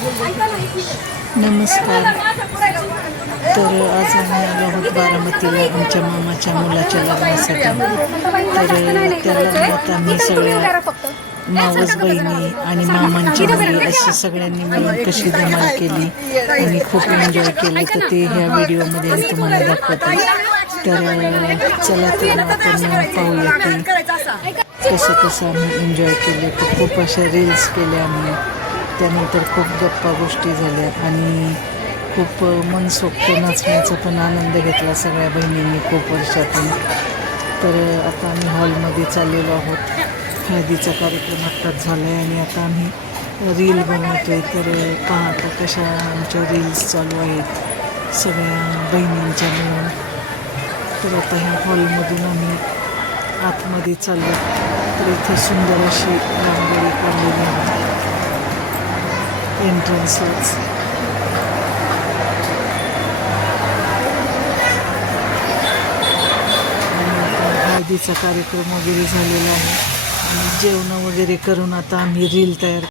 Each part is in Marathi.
नमस्कार. तर आज आम्ही आलो आहोत बारामतीला आमच्या मामाच्या मुलाच्या लग्नासाठी. तर त्या लग्नात आम्ही सगळ्या मावस बहिणी आणि मामांची मुली अशी सगळ्यांनी मिळून कशी धमाल केली आणि खूप एन्जॉय केलं तर ते ह्या व्हिडिओमध्ये मी तुम्हाला दाखवते तर चला तर आपण पाहूया की कसं कसं आम्ही एन्जॉय केलं. तर खूप अशा रील्स केल्या आम्ही. त्यानंतर खूप गप्पा गोष्टी झाल्या आणि खूप मनसोक्त नाचण्याचा पण आनंद घेतला सगळ्या बहिणींनी खूप वर्षातून. तर आता आम्ही हॉलमध्ये चाललेलो आहोत. हळदीचा कार्यक्रम आत्ताच झाला आहे आणि आता आम्ही रील बनवतो आहे तर पहा आता कशा आमच्या रील्स चालू आहेत सगळ्या बहिणींच्या मिळून. तर आता ह्या हॉलमधून आम्ही आतमध्ये चाललो. तर इथे सुंदर अशी रांगोळी काढलेली आहे. एंट्रन्सलाच हळदीचा कार्यक्रम वगैरे झालेला आहे. आणि जेवण वगैरे करून आता आम्ही रील तयार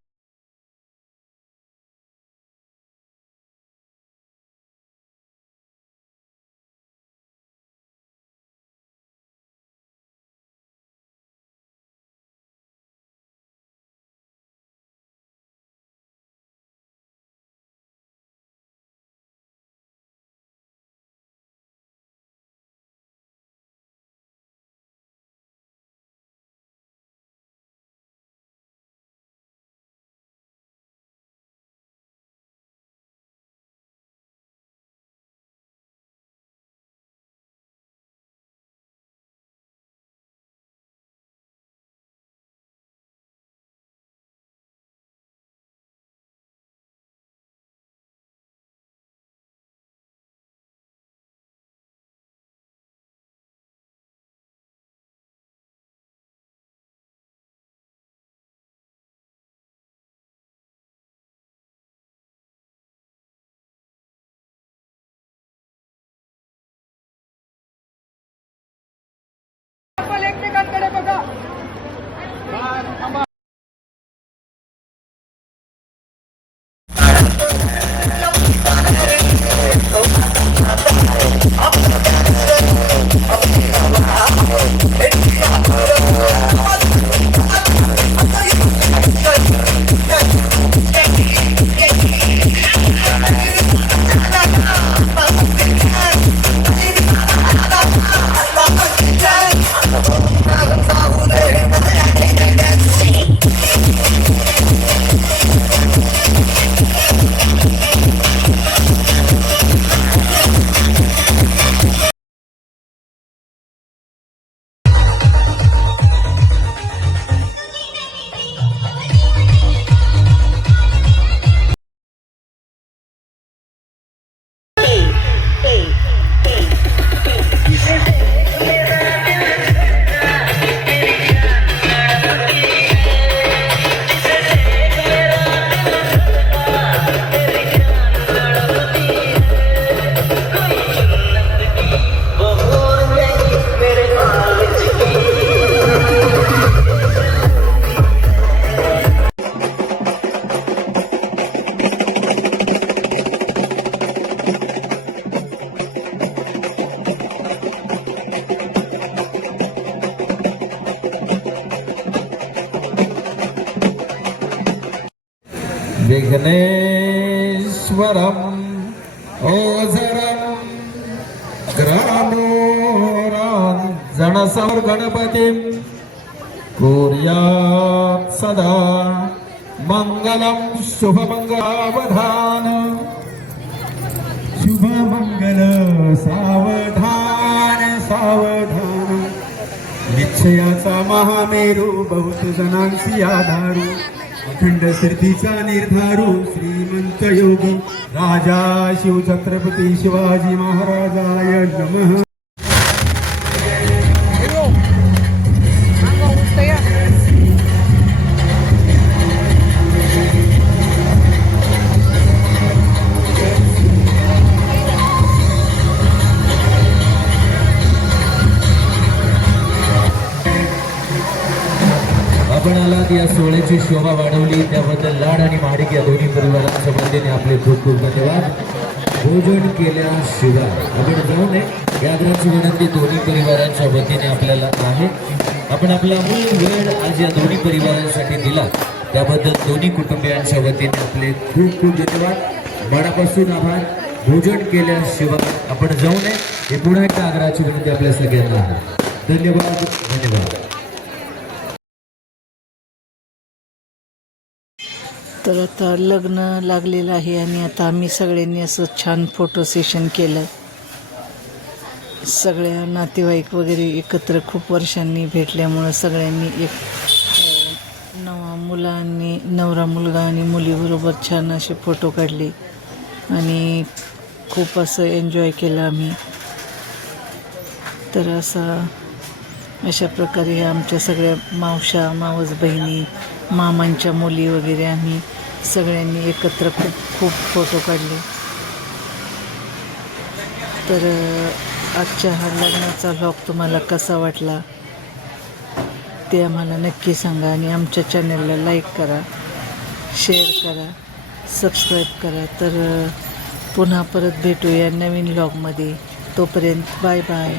Saya. विघ्नेश्वरम् ओझरम् ग्रामोराञ्जनसौर गणपतिं कुर्यात् सदा मङ्गलम् शुभमङ्गलावधान शुभमङ्गल सावधान सावधान। निश्चयाचा महामेरू बहुत जणांशी आधारू। अखंड सिद्धीचा निर्धारू श्रीमंत योगी राजा शिवछत्रपती शिवाजी महाराजाय नमः. आपण या सोहळ्याची शोभा वाढवली. त्याबद्दल लाड आणि महाडिक या दोन्ही परिवारांच्या वतीने आपले खूप खूप धन्यवाद. भोजन केल्याशिवाय आपण जाऊ नये. या विनंती दोन्ही परिवारांच्या वतीने आपल्याला आहे. आपण आपला मूळ वेळ आज या दोन्ही परिवारांसाठी दिला. त्याबद्दल दोन्ही कुटुंबियांच्या वतीने आपले खूप खूप धन्यवाद. मनापासून आभार. भोजन केल्याशिवाय आपण जाऊ नये. हे पुन्हा एकदा आग्रहाची विनंती आपल्या सगळ्यांना आहे. धन्यवाद. धन्यवाद. तर आता लग्न लागलेलं आहे आणि आता आम्ही सगळ्यांनी असं छान फोटो सेशन केलं. सगळ्या नातेवाईक वगैरे एकत्र खूप वर्षांनी भेटल्यामुळं सगळ्यांनी एक नवा मुलांनी नवरा मुलगा आणि मुलीबरोबर छान असे फोटो काढले. आणि खूप असं एन्जॉय केलं आम्ही. तर असा अशा प्रकारे आमच्या सगळ्या मावशा मावस बहिणी मामांच्या मुली वगैरे आम्ही सगळ्यांनी एकत्र खूप खूप फोटो काढले. तर आजच्या हा लग्नाचा व्लॉग तुम्हाला कसा वाटला? ते आम्हाला नक्की सांगा आणि आमच्या चॅनलला लाईक करा शेअर करा सबस्क्राईब करा. तर पुन्हा परत भेटूया नवीन व्लॉगमध्ये तोपर्यंत बाय बाय